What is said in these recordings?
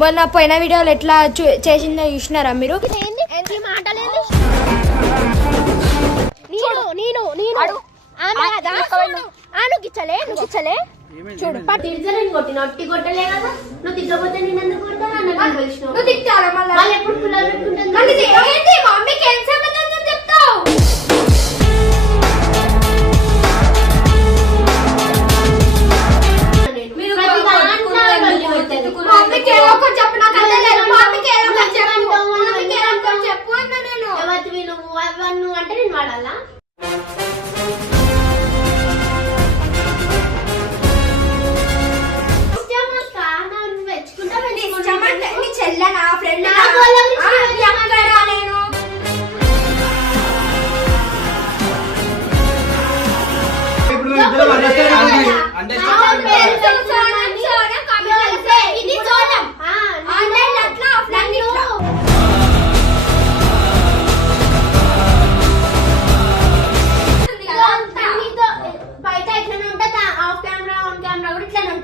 మొన్న పోయిన వీడియోలు ఎట్లా చేసిందో చూసినారా మీరు? చూడు కొట్టిన ఒట్టి కొట్టలే కదా, నువ్వు తిట్టకపోతే నేను ఎందుకు నువ్వు అంటే నేను వాడాలా?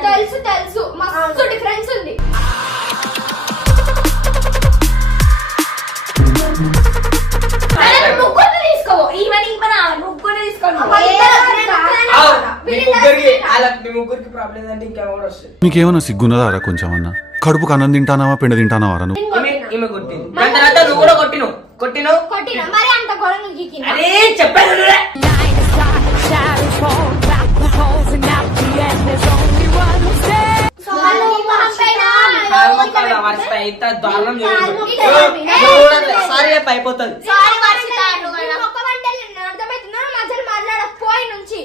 తెలుసు తెలుసు, మస్తు డిఫరెన్స్ ఉంది. మీకేమన్నా సిగ్గున్నదారా కొంచెమన్నా? కడుపుకు అన్నం తింటానావా పిండి తింటానావారా? నువ్వు అయిపోతుంది. మాట్లాడకపోయి నుంచి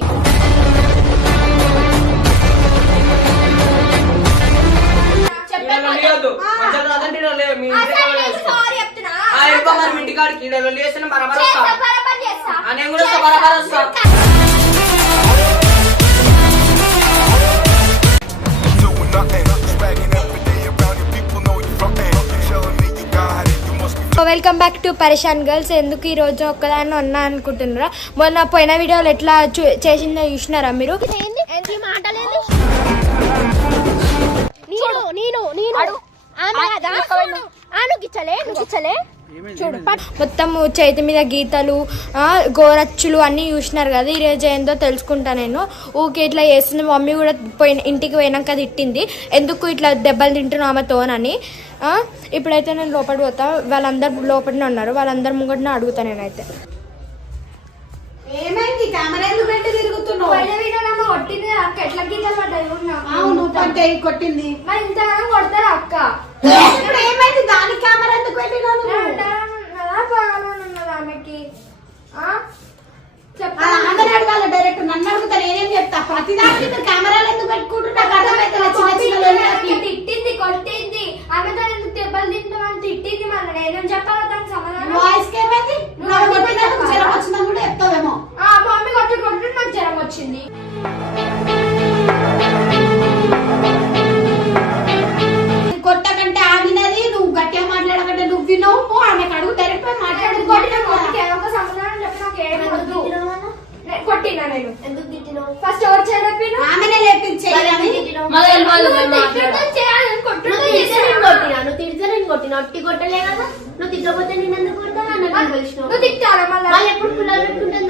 ఇంటికాడికి బరాబర్ కూడా బరాబర్ వస్తా. వెల్కమ్ బ్యాక్ టు పరేషాన్ గర్ల్స్. ఎందుకు ఈ రోజు ఒక్కదాన్ని ఉన్నా అనుకుంటున్నారా? మొన్న పోయిన వీడియోలు ఎట్లా చేసిందో చూసినారా మీరు? చూడు మొత్తం చేతి మీద గీతలు, గోరచ్చులు అన్నీ చూసినారు కదా. ఈరోజు ఏందో తెలుసుకుంటా నేను. ఊకే ఇట్లా చేస్తుంది. మమ్మీ కూడా ఇంటికి పోయినాక తిట్టింది, ఎందుకు ఇట్లా దెబ్బలు తింటున్నామతోనని. ఇప్పుడైతే నేను లోపలికి పోతా. వాళ్ళందరూ లోపలనే ఉన్నారు, వాళ్ళందరు ముంగటనే అడుగుతా నేనైతే. ఏమైంది కెమెరా ఎందుకు పెట్టి తిరుగుతున్నావు? కొట్టింది అక్క, ఎట్లా గీతలు పడ్డాయి? కొట్టింది మరి ఇంతగానో కొడతారా అక్క? ఏమైంది దాని కెమెరా ఎందుకు పెట్టినావు? ఆమెకి అడగాలి డైరెక్ట్, నన్ను అడుగుతా నేనేం చెప్తా. ప్రతి దానికి కెమెరాలు ఎందుకు పెట్టుకుంటున్నా? తిట్టింది, కొట్టింది, ఆమెతో ఎందుకు దెబ్బలు తింటామని తిట్టింది. మళ్ళీ నేనేం చెప్పాలి దానికి సమాధానం? వాయిస్ ఏమైంది? జ్వరం వచ్చిందని కూడా చెప్తావేమో. మమ్మీ కొట్టి నాకు జ్వరం వచ్చింది. కొట్టకంటే ఆగినది, నువ్వు గట్టిగా మాట్లాడకంటే నువ్వు వినవు. ఆమెకు అడుగు డైరెక్ట్ మాట్లాడు. ఒక సమాధానం చెప్పి నాకు ఏమొద్దు. కొట్టినా నేను ఎందుకు తిట్టినావు? ఫస్ట్ ఎవరు చెప్పిన ఆమెనే లేపించే. కొట్టిన ఒట్టి కొట్టలే కదా, నువ్వు తిట్టకపోతే నేను ఎందుకు కొడతా? నువ్వు తిట్టాలా? మళ్ళీ ఎప్పుడు పిల్లలు పెట్టుకుంటుంది?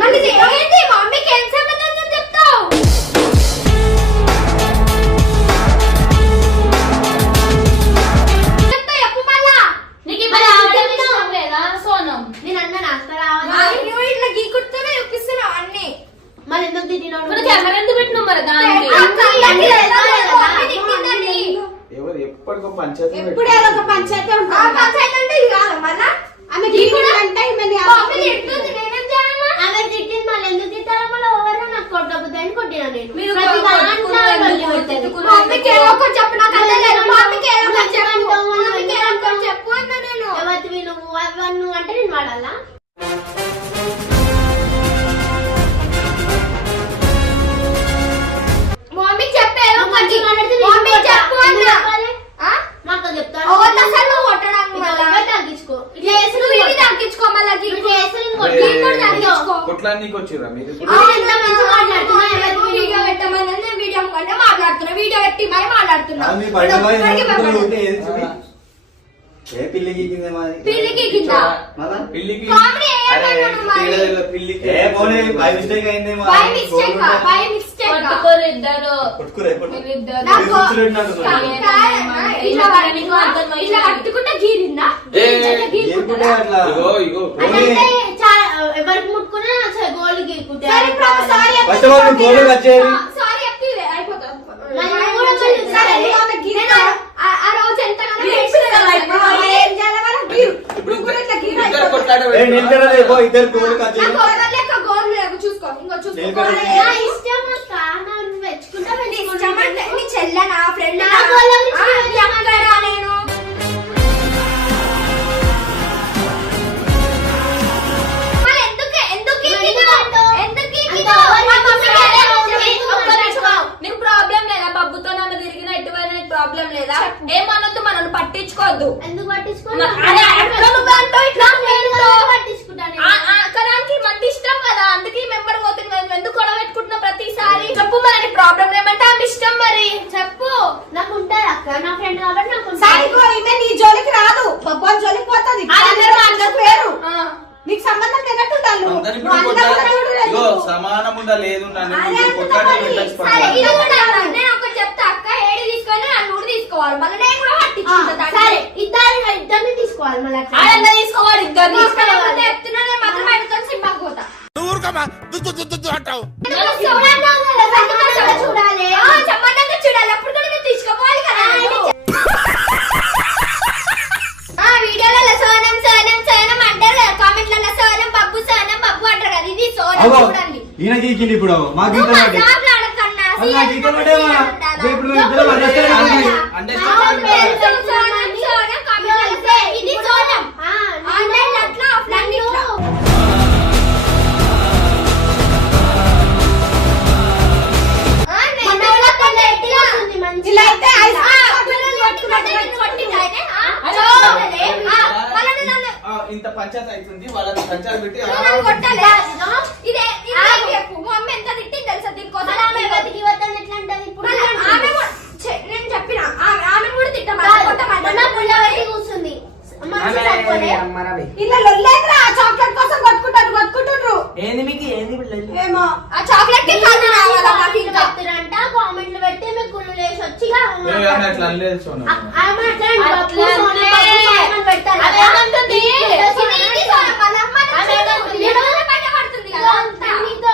మమ్మీకి ఏం సమాధానం చెప్తావు? ఎప్పుడే ఒక పంచాయతీ ఉంటుంది. ఆమె తిట్టింది, మళ్ళీ ఎందుకు తిట్టారో మళ్ళీ ఎవరైనా నాకు కొట్టబుద్దని కొట్టినా నేను. నువ్వు అంటే నేను వాడాలా? వీడియో పెట్టి మరి మాట్లాడుతున్నా. ఏ పిల్లికి కింద మాది పిల్లికి కింద మళ్ళా పిల్లికి కామెడీ అరే ఏమన్నాను మరి? తీగలలో పిల్లికి ఏ పోనీ బై మిస్టేక్ అయింది బై మిస్టేక్ కొట్టుకోరు ఇద్దరు కొట్టుకురే వీళ్ళిద్దరు. నాకు ఇలా ఇట్లా కట్టుకుంటే గీరిందా ఏ, ఏరుకుంటే అట్లా ఇగో పోనీ ఎవరికి ముట్టుకున్నా గోళ్ళు గీరుకుంటే సరే ఇప్పుడు ఒకసారి ఫస్ట్ ఆఫ్ ఆల్ గోలు వచ్చేది సారీ చెప్తే అయిపోతుంది మరి నేను కూడా చెప్పి సరే, సరే, ఆమె గీరిన ఆ రోజు ఎంతగానో ఏం చేయాలి వాళ్ళ గీరు నువ్వు కూడా ఇట్లా గీరు ఇద్దరు కొట్లాట ఏ నిల్కడలే పో ఇద్దరు గోలు నాకు వచ్చేది ఓవర్ లెక్క గోల్ లేదు చూసుకో ఇంకో చూసుకో నిలకడ. నా ఇష్టం అక్క నన్ను మెచ్చుకుంటా నీ ఇష్టం అంటే నీ చెల్లెనా ఫ్రెండ్ నా గోల్ గురించి నేను మరి ఎందుకు ఎందుకు నీకు ప్రాబ్లం లేదా బాబుతో నన్ను తిరిగిన ఎటువంటి ప్రాబ్లం లేదా ఏమనొద్దు మనల్ని పట్టించుకోవద్దు ఎందుకు అరే, అట్లా నువ్వు అంటావు, ఇట్లా పట్టించుకుంటాను కదానికి మంది ఇష్టం కదా అందుకే మెంబర్ పోతుంది మేము ఎందుకు గొడవ పెట్టుకుంటున్నా ప్రతిసారి చెప్పు మరి ప్రాబ్లం ఏమంటే ఆమె ఇష్టం మరి చెప్పు నాకు ఉంటారు అక్క నా ఫ్రెండ్ కాబట్టి నాకు సాయిగో ఈమె నీ జోలికి రాదు బొబ్బన్ జోలికి పోతుంది అందరూ పేరు నీకు సంబంధం లేనట్టుంటాను అందరిని ఇప్పుడు ఇగో సమానం ఉండలేదు నన్ను మీరు కొట్లాట పెట్టచ్చు సరే, ఇది కూడా నేను ఒకటి చెప్తా అక్క ఏడి తీసుకొని నన్ను కూడా తీసుకోవాలి మళ్ళీ నేను కూడా పట్టించుకుంటా సరే ఇద్దరిని తీసుకోవాలి మళ్ళీ అట్లా. ఆడంగా తీసుకోవాలి ఇద్దరు తీసుకోవాలి చెప్తున్నా నేను మాత్రం బయటకు సినిమాకి పోతా చూడాలి సంబంధంగా చూడాలి అప్పుడు కూడా నువ్వు తీసుకోవాలి కదా వీడియోలలో సోనం సోనం సోనం అంటారు కదా కామెంట్లలో సోనం పప్పు సోనం పప్పు అంటారు కదా ఇది సోనం అగో చూడండి ఈయన గీకింది ఇప్పుడు మా నువ్వు గీత పట్టి మజాకులు ఆడకన్నా, అలా గీత సీరియస్గా పట్టే మా ఉండాలా? ఇప్పుడు ఇద్దరు అడ్జస్ట్ అంటే సోనం, సోనం, సోనం, కామెంట్లలో సోనం. ఇది సోనం ఆన్లైన్ అట్లా ఆఫ్లైన్ ఇట్లా ఇలా అయితే ఐస్ ఇంత పంచాయతీ అవుతుంది వాళ్ళకి పంచాయతీ పెట్టి నేను చెప్పిన ఆమె కూడా కూర్చుంది ఇలా లొల్లేదురా చాక్లెట్ కోసం కొట్టుకుంటుండ్రు ఏంది మీకు ఏంది ఏమో ఆ చాక్లెట్ కి కాదు రావాలా మాకు ఇంకా చెప్తారంట కామెంట్లు పెట్టి మీకు కుళ్ళు వేసి వచ్చి అట్లా అనలేదు సోను ఆమె అట్లా పప్పు సోనా, పప్పు సోనా అని పెడతారు. అదేమంటుంది? ఇది సోనం వల్ల మన వీడియోలో బయట పడుతుంది కదా అంతా. నీతో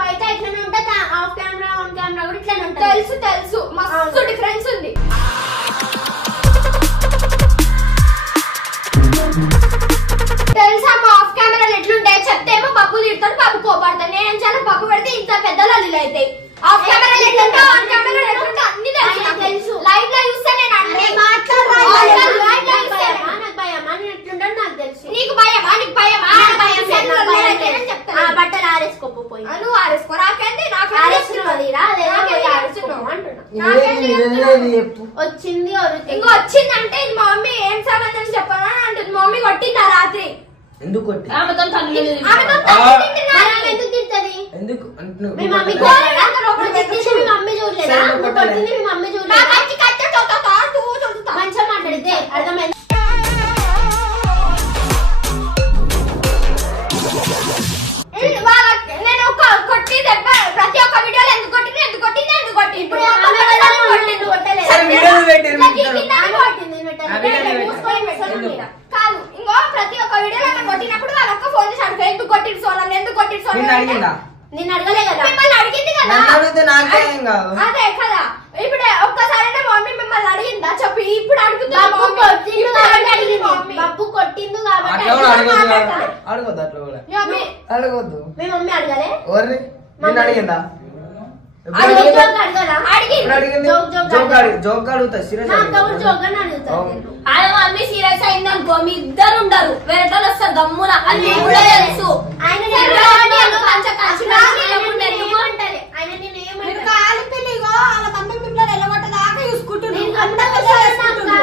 బయట ఎట్లనే ఉంటుంది ఆఫ్ కెమెరా ఆన్ కెమెరా కూడా ఇట్లనే ఉంటుంది తెలుసు తెలుసు మస్తు డిఫరెన్స్ ఉంది తెలుసా మా ఆఫ్ కెమెరాలు ఎట్లుంటాయి చెప్తేమో పప్పు తిడతాడు పప్పు కోపడతాడు నేను చాలా పప్పు పెడితే ఇంత పెద్ద లల్లీలు అవుతాయి ఆఫ్ కెమెరాలు ఎట్లుంటా ఆన్ కెమెరా ఎట్లుంటా అన్ని తెలుసు నాకు. తెలుసు. లైవ్ లో చూస్తే నేను అన్నీ నాకు తెలుసు నీకు భయమా నీకు భయమా నాకు భయం లేదు, నాకు భయం లేదని చెప్తాను. బట్టలు ఆరేసుకోపోయి నువ్వు ఆరేసుకో నాకేంటి నాకు వచ్చింది ఇంకో వచ్చిందంటే ఇది మా మమ్మీ ఏం సంబంధం చెప్పాను అంటుంది మా మమ్మీ కొట్టిందా రాత్రి ఎందుకు కొట్టి ఆమెతో తల్లి ఆమెతో తల్లి తింటున్నా. ఎందుకు తింటది ఎందుకు మీ మమ్మీ గోరంతా లోపల కొట్టింది మీ మమ్మీ చూడలేదా సరే, నువ్వు కొట్టింది మీ మమ్మీ నా చూడలేదా కంచి కట్ట చదువుతా నువ్వు చదువుతా మంచిగా మాట్లాడితే అర్థమైంది నేను కొట్టి దెబ్బ ప్రతి ఒక్క వీడియోలో ఎందుకు కొట్టింది ఎందుకు కొట్టింది ఎందుకు కొట్టింది ఇప్పుడు ఆమె వల్ల నువ్వు కొట్టింది, కొట్టలేదా? సరే వీడియోలు పెట్టారు నాకు ఈ కింద ఆమె కొట్టింది, నువ్వు పెట్టాలి. ఆ వీడియోలో పెట్టు. మూసుకొని పెట్టాను మీద. కాదు ఇంకో ప్రతి ఒక్క వీడియోలో ఆమె కొట్టినప్పుడు వాళ్ళ ఒక్క ఫోన్ చేసి అడుగు ఎందుకు కొట్టింది సోనం ఎందుకు కొట్టింది నిన్ను సోనం అడిగిందా నేను అడగలే కదా మిమ్మల్ని అడిగింది కదా నన్ను అడిగితే నాకేం కాదు అదే కదా ఇప్పుడు ఒక్కసారి మమ్మీ మిమ్మల్ని అడిగిందా చెప్పి ఇప్పుడు అడుగుతున్నా బాబు మమ్మీ. కొట్టిండు ఇప్పుడు కాబట్టి అడిగింది అడిగింది మమ్మీ. బాబు కొట్టిండు కాబట్టి అట్లా కూడా అడిగింది. అడగొద్దు అడగొద్దు అట్లా కూడా మీ మమ్మీ అడగొద్దు మీ మమ్మీ అడగలే ఎవరిని నిన్ను అడిగిందా ఎప్పుడు అడుగు, అడిగిందా? జోక్ అడగరా? అడిగింది ఎప్పుడు అడిగింది జోక్ జోక్ జోక్ అడగరా? జోక్ అడుగుతా సీరియస్ నా అక్క కూడా జోక్ అని అడుగుతారు అవును. ఆయన మమ్మీ సీరియస్ అయిందనుకో మీ ఇద్దరు ఉండరు వేరే వాళ్ళు వస్తారు గమ్మున అది నీకు కూడా తెలుసు ఆయన ఏమంటారు ఆయన నేను మీరు ఏమంటారు కాలి పిల్లిగో వాళ్ళ మమ్మీ మిమ్మల్ని ఎల్లగొట్టదాకా చూసుకుంటున్నారు నేను గమ్మున చూసుకుంటున్నా.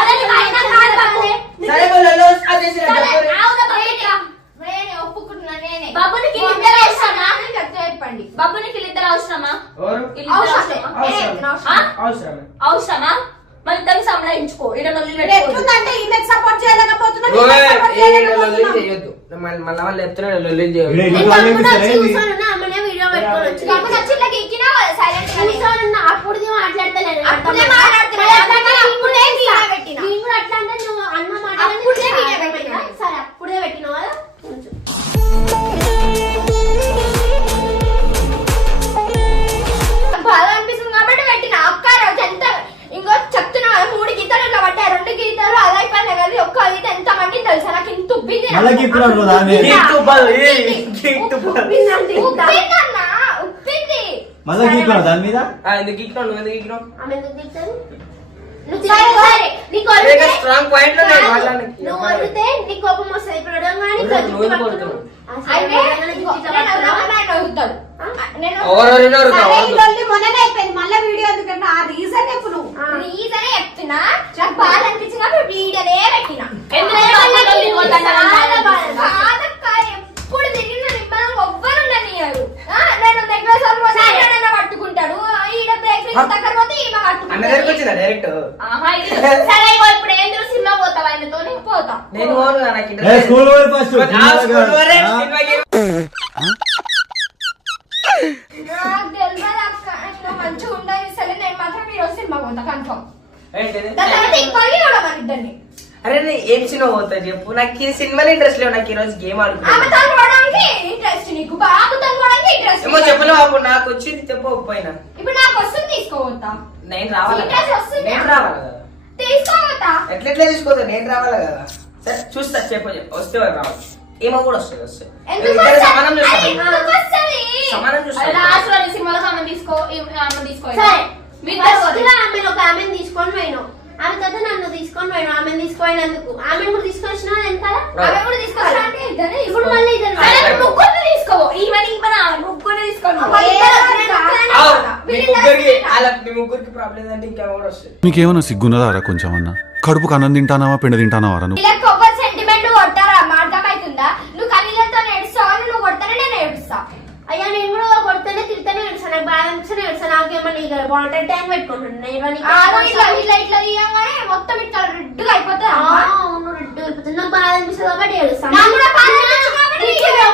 అదే నీకు అయినా కాదు బాబు. సరే వాళ్ళు అది చేసిన సరే, చెప్పరు. ఆవుగా బయటికి. నేనే ఒప్పుకుంటున్నా నేనే బాబునికి ఇద్దరు అవసరమా చెప్పండి బాబునికి ఇద్దరు అవసరమా ఎవరు వీళ్ళిద్దరు అవసరమే. అవసరమా? అవసరం ఆ? అవసరమే అవసరమా మరి ఇద్దరు సంబళించుకో ఇక్కడ నొల్లి రేపు ఎట్లుందంటే ఈమెకు సపోర్ట్ చేయలేకపోతున్నా చేయొద్దు మళ్ళీ వాళ్ళు చెప్తున్నాడు లొల్లి చేయొద్దు వీడియో పెట్టుకొని వచ్చి అప్పుడు మాట్లాడతలేదు అట్లా అంటే నువ్వు అన్న మాట సరే అప్పుడే పెట్టినావు కదా బాధ అనిపిస్తుంది కాబట్టి పెట్టిన అక్క రోజు ఎంత ఇంకో చెప్తున్నా 3 గీతలు ఇట్లా పట్టాయి 2 గీతలు అలా అయిపోయినాయి కదా ఒక్క గీత ఎంత మంది తెలుసా నాకు ఇంత ఉబ్బింది ఉబ్బింది మళ్ళీ గీకున్నావు దాని మీద ఎందుకు గీకినావు నువ్వు ఎందుకు గీకినావు ఆమె ఎందుకు తిట్టారు స్ట్రాంగ్ పాయింట్ నువ్వు వదిలితే నీ కోపం వస్తుంది ఇప్పుడు మొన్ననే అయిపోయింది మళ్ళీ వీడియో ఎందుకంటే ఆ రీజన్ ఎప్పుడు రీజనే చెప్తున్నా నాకు బాధ అనిపించిన వీడియోనే పెట్టినా ఎప్పుడు తిరిగిన నిమ్మలం ఎవ్వరు ఉండనియారు నేను దగ్గర పట్టుకుంటాడు ఈడ బ్రేక్ దగ్గర పోతే ఈమె పట్టుకుంటాడు వచ్చిందా డైరెక్ట్ సరే ఇప్పుడు ఏం తెలుసు సినిమా పోతావా ఆయనతో పోతా నేను స్కూల్ ఫస్ట్ నాకు తెలియదు అక్క నువ్వు మంచిగా ఉండాలి సరే నేను మాత్రం ఈరోజు సినిమా పోతా కన్ఫర్మ్ ఏంటిది? దాని తర్వాత ఇంకోటి కూడా మన ఇద్దరిని అరే ఏం సినిమా పోతా చెప్పు నాకు ఈ సినిమాలో ఇంట్రెస్ట్ లేవు నాకు ఈ రోజు గేమ్ ఆడుకున్నా ఆమె తనుకోవడానికి ఇంట్రెస్ట్ నీకు బాబు తనుకోవడానికి ఇంట్రెస్ట్ ఏమో చెప్పలేవు అప్పుడు నాకు వచ్చింది చెప్పకపోయినా ఇప్పుడు నాకు వస్తుంది తీసుకోవద్దా నేను రావాలి ఇంట్రెస్ట్ వస్తుంది నేను రావాలి కదా తీసుకోవద్దా ఎట్లెట్లా తీసుకోవద్దు నేను రావాలి కదా సరే చూస్తా చెప్పు వస్తే రావాలి ఏమో కూడా వస్తుంది వస్తే ఎందుకు ఇద్దరు సమానం వస్తది? చూస్తాను ఎందుకు వస్తది? సమానం చూస్తాను లాస్ట్ లో సినిమాలో ఆమె తీసుకో సరే ఆమెను ఒక ఆమెను తీసుకొని పోయినావు ఆమె తర్వాత నన్ను తీసుకొని పోయినావు ఆమెను తీసుకుపోయినందుకు ఆమెను కూడా తీసుకొని వచ్చినా వెనకాల ఆమె కూడా తీసుకోవాలా అంటే ఇద్దరే ఇప్పుడు మళ్ళీ ఇద్దరు సరే, ముగ్గురిని తీసుకో ఈవెన్ ముగ్గురిని తీసుకోను మీ ముగ్గురికి ప్రాబ్లం ఏంటంటే ఇంకేమో కూడా వస్తుంది నీకేమన్నా సిగ్గున్నదారా కొంచెం అన్నా కడుపుకు అన్నం తింటానావా పిండ తింటానావారా నువ్వు ఇలా కొబ్బరి సెంటిమెంట్ కొట్టారా అర్థమవుతుందా నువ్వు కన్నీళ్ళతో ఏడుస్తావు నువ్వు కొడతానే నేను ఏడుస్తా అయ్యా నేను కూడా కొడుతూనే తిరుగుతూనే ఏడుస్తాను నాకు బాగా అనిపిస్తూనే ఏడుస్తాను నాకేమన్నా బాగుంటుంది టైం పెట్టుకుంటున్నాను ఇట్లా ఇట్లా ఇట్లా తీయంగానే మొత్తం ఇట్లా రెడ్గా అయిపోతుంది అవును రెడ్డు అయిపోతుంది నాకు బాగా అనిపిస్తుంది కాబట్టి ఏడుస్తాను నాకు కూడా బాధ అనిపించింది కాబట్టి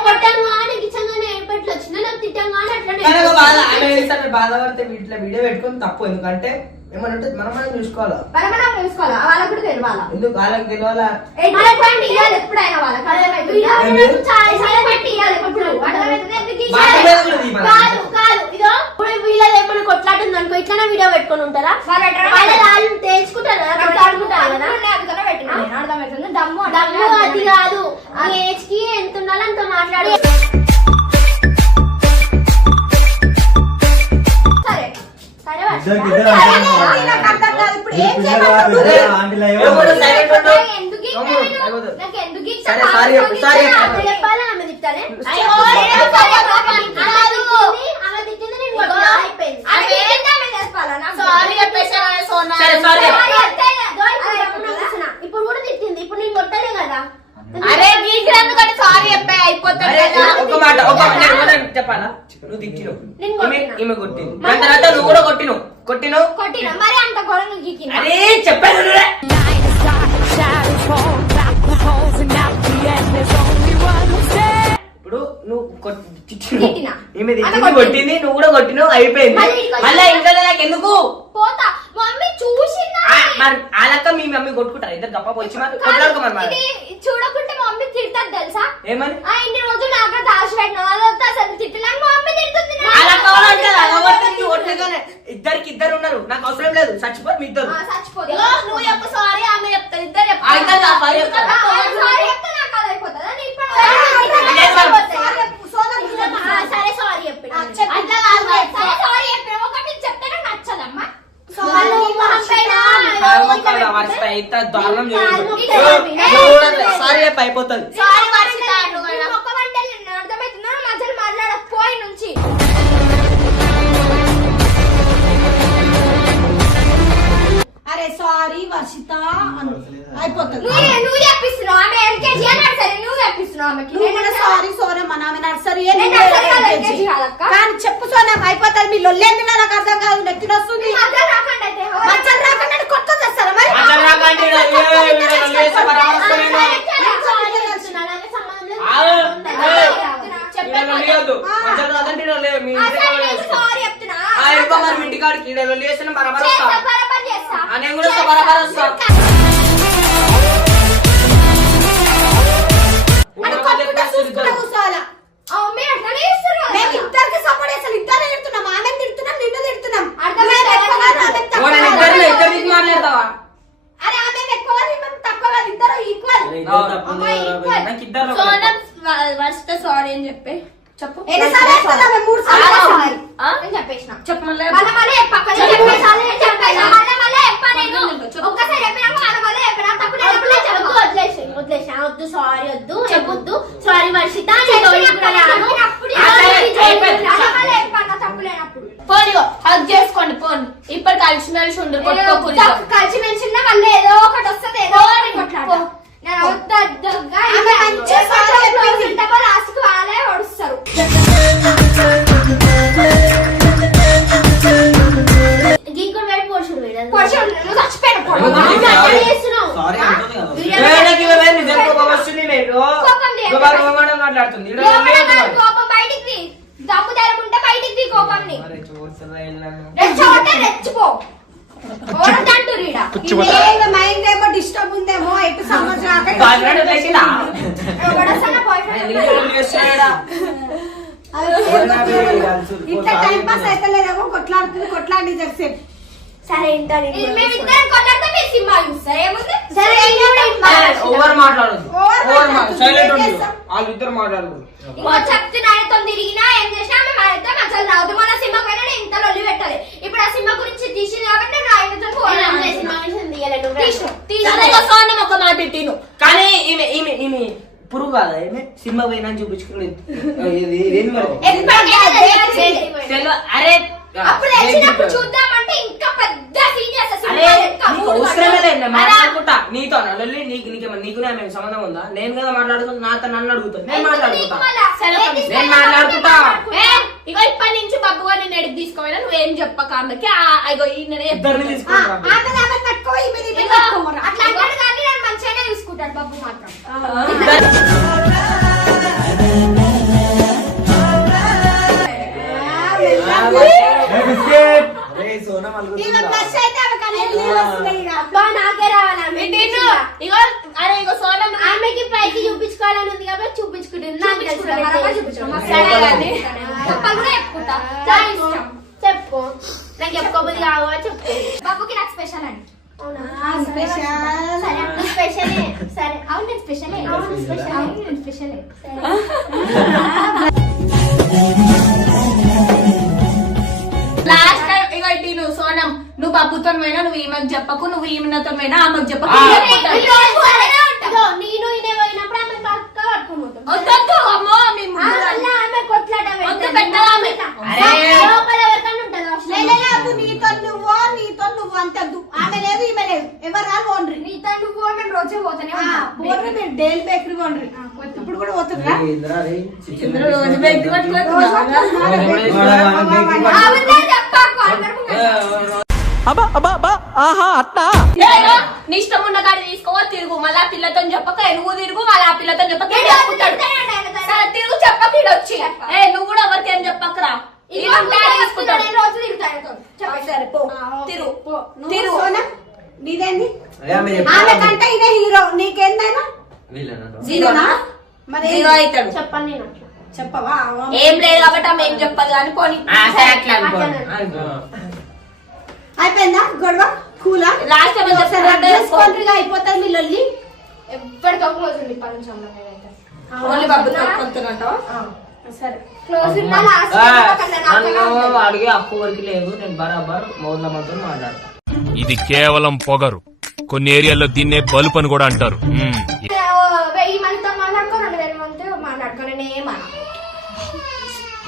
కొట్టంగానే గిచ్చంగానే ఏడుపెట్లు వచ్చింది నాకు తిట్టంగానే అట్లా బాధపడితే వీటిలో వీడియో పెట్టుకుని తప్పు ఎందుకంటే ఏమన్నా ఉంటే మనం చూసుకోవాలా మనం చూసుకోవాలా వాళ్ళకు కూడా తెలియాలా ఎందుకు వాళ్ళకి తెలియాలా ఎప్పుడైనా వాళ్ళకి కాదు కాదు ఇదో ఇప్పుడు వీళ్ళది ఏమైనా కొట్లాటుంది అనుకో ఇట్లానే వీడియో పెట్టుకొని ఉంటారా వాళ్ళు తేల్చుకుంటారు కదా కొట్లాడుకుంటారు కదా అర్థమవుతుంది దమ్ము డబ్బు అది కాదు ఆ ఏజ్ కి ఎంత ఉండాలో అంత మాట్లాడు సరే సరే నాకు అర్థం కాదు ఇప్పుడు ఏం చేయమంటావు ఎందుకు నాకు ఎందుకు సరే సారీ సారీ ఆమె చెప్పాలా ఆమె తిట్టాలి ఆమె తిట్టింది నేను కొట్టినా, అయిపోయింది ఇప్పుడు కూడా తిట్టింది ఇప్పుడు నేను కొట్టలే కదా అరే గీసినందుకంటే సారీ చెప్పే అయిపోతుంది ఒక మాట చెప్పాలా నువ్వు తిట్టినావు నేను కొట్టినా. ఈమె కొట్టింది దాని తర్వాత నువ్వు కూడా కొట్టినావు కొట్టిన మరి అంత ఘోరంగా గీకిన అరే చెప్పాను ఇప్పుడు నువ్వు తిట్టినా. ఈమె తిట్టింది కొట్టింది నువ్వు కూడా కొట్టినావు అయిపోయింది మళ్ళీ ఇంటికి వచ్చి- మళ్ళీ ఇంట్లో నాకు ఎందుకు పోతా మమ్మీ చూసిందా మరి ఆ లెక్క మీ మమ్మీ కొట్టుకుంటారు ఇద్దరు గప్ప వచ్చి మరి కొట్లాడుకోమని మరి ఇది చూడకుంటే మమ్మీ తిడతాది తెలుసా ఏమని ఇన్ని రోజులు నాకు దాచి పెట్టిన వాళ్ళంతా అసలు తిట్టలేక మమ్మీ తిడుతుంది ఆ లెక్క వాళ్ళు అంటారు, అలా కొడితే నీ ఒట్లుగానే ఇద్దరికి ఇద్దరు ఉన్నారు నాకు అవసరం లేదు చచ్చిపోయి మీ ఇద్దరు చచ్చిపోతా నువ్వు చెప్పు సారీ ఆమె చెప్తాను ఇద్దరు ఆ ఇద్దరు నా పని సారీ చెప్తే నాకు అది అయిపోతుందా నీ ఇప్పుడు సరే సారీ చెప్పిన అట్లా కాదు సరే సారీ చెప్పిన ఒకటి చెప్తే నాకు నచ్చదమ్మా సారీ చెప్పి అయిపోతుంది సారీ వర్షిత ఒక్క వంటలు అర్థమవుతుందా మధ్యలో మాట్లాడకపోయి నుంచి అరే సారీ వర్షిత అయిపోతుంది నువ్వు చెప్పిస్తున్నావు ఆమె ఎల్కేజీ అని సరే నువ్వు చెప్పిస్తున్నావు ఆమెకి నువ్వు కూడా సారీ సోరే మన ఆమె నర్సరీ నేను నర్సరీ కాదు, LKG కాదక్క. కానీ చెప్పు సోనే అయిపోతుంది మీ లొల్లేంది నాకు అర్థం కాదు నెత్తిన వస్తుంది మధ్యలో రాకండి అయితే మచ్చలు రాకుండా కొత్త తెస్తారా మరి మధ్యలో రాకండి, ఈడ లొల్లి చేస్తే బరాబర్ వస్తా నేను. ఈడ లొల్లి వద్దు. మధ్యలో రాకండి, ఈడ లొల్లి మీ ఇంటికి రావాలి వస్తా. ఇంకో మరి మీ ఇంటికాడికి ఈడ లొల్లి చేస్తే బరాబర్ వస్తా. నేను కూడా వస్తా, బరాబర్ వస్తా. ఇద్దరికి సపోర్ట్ చేస్తాం, ఇద్దరు తిడుతున్నాం, ఆమె తిడుతున్నాం, నిన్ను తిడుతున్నాం. ఇద్దరు నీకు మాట్లాడతావా? అరే ఆమె ఎక్కువ తక్కువ ఇద్దరు ఈక్వల్. నాకు ఇద్దరు వస్తే సారీ అని చెప్పి చెప్పు. ఎన్నిసార్లు వేస్తుందా? ఆమె 3 సార్లు సారీ నేను చెప్పేసిన చెప్పు. మళ్ళీ ఒక్కసారి చెప్పినాక మళ్ళీ చెప్పినా తప్పు వదిలేసా వద్దు, సారీ వద్దు, చెప్పొద్దు, సారీ వర్షిత. పోనిగో హగ్ చేసుకోండి పోను. ఇప్పుడు కలిసి మెలిసి ఉండరు, కొట్టుకోకూడదు. కలిసి మెలిసి మళ్ళీ ఏదో ఒకటి వస్తుంది, ఏదో ఒకటి కొట్లాడతాం. లాస్ట్ వాళ్ళే ఓడుస్తారు. గీకుడు వేడి పోషుడు నువ్వు చచ్చిపోయాను చేస్తున్నావు. మాట్లాడుతుంది. కోపం బయటికి దమ్ము తెరకుంటే బయటికి కోపంని రెచ్చిపో మైండ్ ఏమో డిస్టర్బ్ ఉందేమో, ఎటు సంవత్సరం ఇట్లా టైం పాస్ అయితే లేదేమో, కొట్లాడి జరిసేపు. సరే మేమిద్దరం కొట్లాడితే మీరు సినిమా చూస్తారు, ఏముంది? సరే ఓవర్ మాట్లాడదు, సైలెంట్ ఉండు. వాళ్ళిద్దరు మాట్లాడదు. ఇంకో చెప్తున్నా ఆయనతో తిరిగినా ఏం చేసినా మేము ఆయనతో అసలు రాదు. మన సినిమా పైన ఇంత లొల్లి పెట్టాలి. ఇప్పుడు ఆ సినిమా గురించి తీసింది కాబట్టి నేను ఆయనతో ఒక మాట తిను. కానీ ఈమె పురుగు కాదా? ఏమే సినిమా పోయినా చూపించుకోలేదు. అరే అప్పుడు వచ్చినప్పుడు చూద్దామంటే ఇంకా పెద్ద సీన్ మాట్లాడుకుంటా నీతో నల్లి నీకు మేము సంబంధం ఉందా? నేను కదా మాట్లాడుతున్నా, నాతో నన్ను అడుగుతా, నేను మాట్లాడుకుంటా. ఇగో ఇప్పటి నుంచి బబ్బుగా నేను ఎడికి తీసుకోవాలా, నువ్వేం చెప్పక ఆమెకి. ఇగో ఇద్దరిని తీసుకుంటా. అట్లా అంటాడు కానీ నేను మంచిగానే తీసుకుంటాడు బాబు మాత్రం. నాకే రావాలి. ఇగో అరే ఇగో సోనం ఆమెకి పైకి చూపించుకోవాలని ఉంది కాబట్టి చూపించుకుంటుంది. చెప్పుకో, నాకు చెప్పుకోబోది కావా చెప్పు. బాబుకి నాకు స్పెషల్ అండి. సరే స్పెషలే. సరే అవును నేను స్పెషలే. స్పెషలే. లాస్ట్ టైం ఇగో ఇటు సోనం, నువ్వు బాబుతో పోయినా నువ్వు ఈమెకు చెప్పకు, నువ్వు ఈమెతో పోయినా ఆమెకు చెప్పకు. నేను ఇదే పోయినప్పుడు ఆమె పక్క పట్టుకుంటాం. వద్దు అమ్మో ఆమె కొట్లాట లోపల ఎవరికన్నా ఉంటుంది. నీతో నువ్వు అంతద్దు. ఆమె లేదు ఈమె లేదు, ఎవరు రాదు ఓన్రి. నీతో నువ్వు మేము రోజే పోతానే పోన్రి, మీరు డైలీ బేకరీ ఓన్రి. ఇప్పుడు కూడా పోతుందా? రోజు బెగ్ నీ ఇష్టం ఉన్న కాడి తీసుకో, తిరుగు. మళ్ళీ ఆ పిల్లతో చెప్పక నువ్వు తిరుగు, మళ్ళీ ఆ పిల్లతో చెప్పక తిరుగు. చెప్పక వచ్చి నువ్వు కూడా ఎవరికి ఏం చెప్పకరా. నీదేంది? ఆమె కంటే ఇదే హీరో, నీకేందైనా జీరోనా? మరి జీరో అవుతాడు. చెప్పండి నేను అట్లా చెప్పవా? ఏం లేదు కాబట్టి ఆమె ఏం చెప్పదు కానీ పోనీ. అయిపోయిందా గొడవ? కూలా? లాస్ట్ చేసుకోండి, అయిపోతుంది మీ లొల్లి. ఎప్పటికో క్లోజ్ ఉంది పంచంలో నేనైతే. ఓన్లీ బాబుతో కొనుక్కుంటున్నావా? సరే క్లోజ్ ఉన్నా లాస్ట్ అడిగే అప్పు వరకు లేదు. నేను బరాబర్ మౌనమ్మతో మాట్లాడతా. ఇది కేవలం పొగరు. కొన్ని ఏరియాల్లో దీన్నే బలుపు అని కూడా అంటారు. 1000 మందితో మాట్లాడుకో, 2000 మందితో మాట్లాడుకో.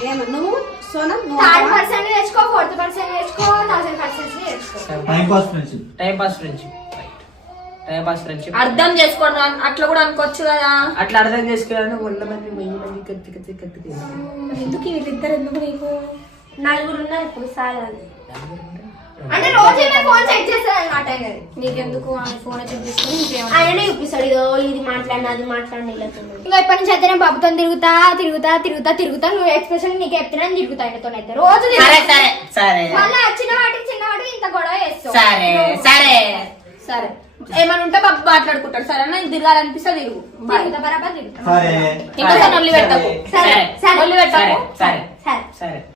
నేను నువ్వు సోనం 3rd% తెచ్చుకో, 4th% తెచ్చుకో, 1000% తెచ్చుకో. Time pass friendship. Time pass friendship అర్థం చేసుకోండి, అట్లా కూడా అనుకోవచ్చు కదా. అట్లా అర్థం చేసుకోవాలని 100 మంది 1000 మంది కత్తి ఎందుకు వీళ్ళిద్దరు ఎందుకు నీకు? 4 ఉన్నారు ఇప్పుడు సార్. అంటే రోజు ఫోన్ చెక్ చేస్తాను అనమాట. నీకెందుకు ఆమె ఫోన్ చెక్ చేసుకుని ఇంకేమన్నా ఆయననే చూపిస్తాడు, ఇదో ఇది మాట్లాడిన అది మాట్లాడిన ఇలా ఇంకా ఇప్పటి నుంచి అయితే నేను బాబుతో తిరుగుతా నువ్వు ఎక్స్ప్రెషన్ నీకు చెప్తున్నాను తిరుగుతా ఆయనతో అయితే రోజు సరే సరే సరే మళ్ళీ చిన్న వాటికి ఇంత గొడవ చేస్తావు. సరే సరే సరే ఏమన్నా ఉంటే బాబు మాట్లాడుకుంటాడు. సరే నాకు తిరగాలనిపిస్తే తిరుగు. తిరుగుతా బరాబర్ తిరుగుతా. సరే ఇంకా నొల్లి పెట్టకు. సరే నొల్లి పెట్టకు. సరే సరే సరే